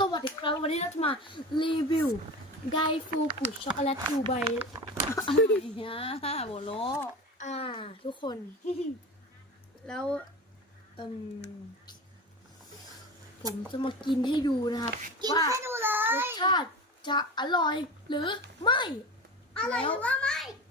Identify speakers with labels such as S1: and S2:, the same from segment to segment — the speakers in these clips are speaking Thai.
S1: สวัสดีครับวันนี้เราจะมารีวิวไดฟูกุช็อกโกแลตดูไบ
S2: อะไรเนี่ยโบโล
S1: ทุกคน แล้วผมจะมากินให้ดูนะครับ
S3: กิน
S1: ว่า
S3: ให้ดูเล
S1: ร
S3: ย
S1: สชาติจะอร่อยหรือไม่
S3: อร่อยหรือว่าไม่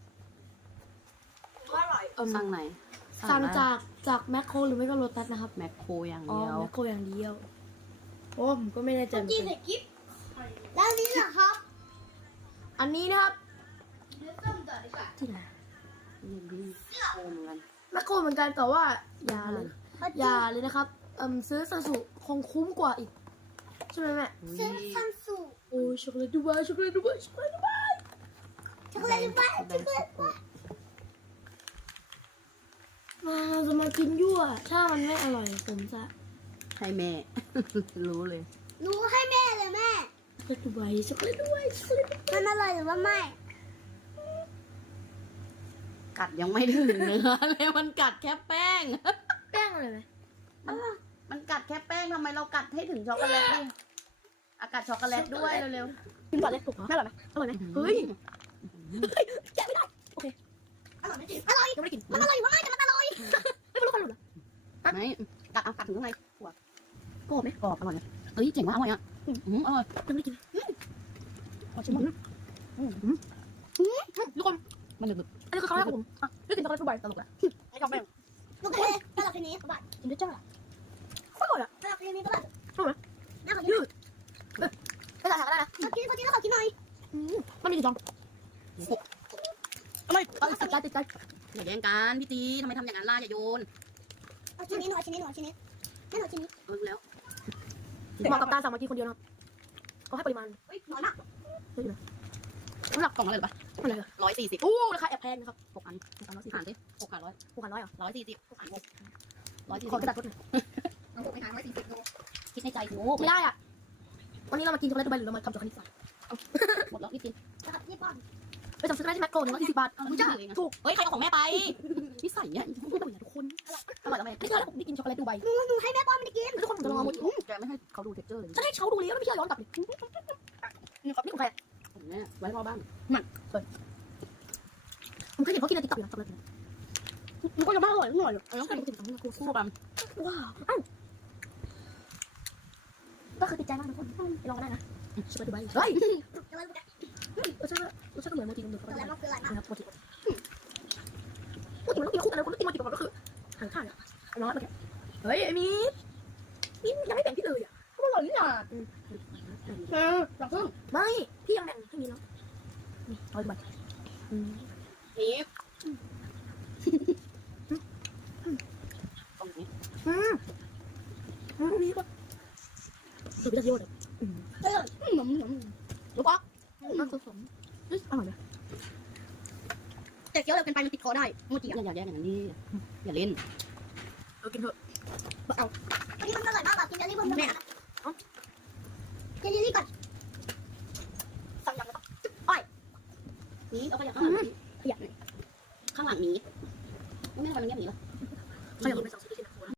S1: อร่อย
S2: สั่งไหน
S1: สั่งจากแมคโครหรือไม่ก็โลตัสนะครับ
S2: แมคโครอย่าง
S1: อ๋อ
S2: เดียว
S1: แมคโครอย่างเดียวโอ้ผมก็ไม่แน่ใจเหมือน
S3: กิน
S1: กัน
S3: ใส่กิ๊บแล้วนี่เหรอครับ
S1: อันนี้นะครับ
S3: เดี๋ยวต้มต่อดีกว่า
S1: ที่ไหน
S2: นี่ดีโครเหมือนกัน
S1: แมคโครเหมือนกันแต่ว่าอย่าเลยอย่าเลยนะครับซื้อซาสุคงคุ้มกว่าอีกใช่ไหมแม่
S3: ซื้อซัมซุง
S1: โอ้ช็อกโกแลตดูไบช็อกโกแลตดูไบช็อกโกแลตดูไบ
S3: ช็อกโกแลตบ้านช็อกโกแลตบ้าน
S1: มาเราจะมากินยั่วถ้ามันไม่อร่อยผมจะ
S2: ให้แม่ รู้เลย
S3: รู้ให้แม่เลยแม่
S1: ช็อกโกแลตดูไบช็อกโกแลตดูไบช็อกโกแลตดูไบ
S3: มันอร่อยหรือว่าไม่
S2: กัดยังไม่ถึงเนื้อเลยมันกัดแค่แป้ง
S1: แป้งอะไรไหม
S2: มันกัดแค่แป้งทำไมเรากัดให้ถึงช็อกโกแลตดิอากาศช็อกโกแลตด้วยเร็ว
S1: กินก่อนเลยถูกเหรออร่อยไหมอร่อยไหมเฮ้ยแกะไม่ได้โอเค
S3: อร่อยไหมอร่อย
S1: ยังไม่ได้กิน
S3: มันอร่อยหรือว่าไม่แต่มันอร่อย
S1: ไม่รู้กันหรอ
S2: ๆไม่กัดถึงข้างในหัว
S1: กรอบไหม
S2: กรอบอร่อยเลยเอ้ยเจ๋งว่ะอร่อยอ่ะอร่อย
S1: ยังไม่ได้กินขอชิมก่อนทุกคน
S2: มันหนึบ
S1: อันนี้คือครั้งแรกของผมได้กินช็อกโกแลตดูไบตลกอะ
S2: ๆไม่ชอบแป้ง
S3: ลูกเอ๋ตลาดทีนี้บ้าน
S1: กินได้จ้าโคตรอร่อยอะ
S3: ตลาดทีนี้บ้าน
S1: อร่อยไหม
S3: น่าขอกิน
S1: ยืดไม่ใส่ก็ได้นะ
S3: ขอกินแล้วขอกินหน่อย
S1: มันมีกี่ซองทำไมติดใจติดใจ
S2: อย่าแย่งกันพี่ตีทำไมทำอย่างนั้นล่ะอย่าโยน
S3: เอาชิ้นนี้หน่อยชิ้นนี้หน่อยชิ้นนี้แม่หน่อยชิ้นนี้
S2: เอาแล้ว
S1: เหมาะกับการสั่งมากินคนเดียวนะครับก็ให้ปริมาณ
S3: เฮ้ยน้อยมาก
S1: เยอะอยู่นะ
S2: น้ำหนักกล่องอะไรหรือปะ
S1: อะไรเหรอ
S2: 140
S1: โอ้ราคาแอบแพงนะครับ
S2: 6 อัน6 อันสิ6 อันร้อย
S1: 6,100เหรอ
S2: 140 6 อัน6
S1: ขอกระดาษทดหน่อย
S3: มันถูกไปทาง140ดู
S2: คิดในใจโอ้
S1: ไม่ได้อ่ะวันนี้เรามากินช็อกโกแลตดูไบหรือเรามาทำจากคณิตศาสตร์
S2: หมดแล้วพี่ตี
S3: ตลาดญี่ปุ่น
S1: ไปสั่งซื้อได้ที่แมคโคร140 บาทมึงจ้าถูก
S2: เฮ้ยใครเอาของแม่ไปนิสัยเนี่ย
S1: ไม่อร่อยนะทุกคนอร่อยแล้วไหมไม่ใช่แล้วผมได้กินช็อกโกแลตดูไบ
S3: หนูให้แม่ป้อนไม่ได้กิน
S1: ทุกคนผมจะลองหมด
S2: แกไม่ให้เขาดูเท็กเจอร์เลย
S1: ฉันให้เขาดูแล้วไม่ใช่ย้อนกลับเลยนี่ครับนี่ของใคร
S2: ผมเนี่ยไว้รอบ้าง
S1: ผมเคยเห็นเขากินในติ๊กต็อกอยู่นะช็อกโกแลตมันก็ยังไม่อร่อยนิดหน่อยแล้วก็กินของกู
S2: คู่กัน
S1: ว้าวก็คือติดใจมากทุกคนไปลองได้นะช็อกโกแลตดูไบเฮ้ย
S3: จะเลยกูจะ
S1: รสชาติก็เหมือนโมจิเหมือน
S3: ตลาดมันคืออะไรมาก
S1: นะครับโมจิมันต้องกินคู่กันแล้วคนที่โมจิก่อนก็คือหางข้างอ่ะร้อนไปเฮ้ยไอ้มีนี่ยังไม่แบ่งพี่เลยอ่ะเขาอร่อยนี่อ่ะไม่พี่ยังแบ่งให้มีแล้วนี่ร้อยดูไบ
S2: นี่ตรงนี้
S1: นี่ก็สุดยอดเลย
S2: รู้ปะ
S1: น่าสมอร่อยไหม
S3: แต่เคี้ยวเร็วเกินไปมันติดคอได้โมจิ
S2: อย่าแย่งอย่างนั้นดิอย่าเล่น
S1: กินเถอะ
S3: เอาอันนี้มันอร่อยมากแบบกินแล้วรีบเพิ่มแม่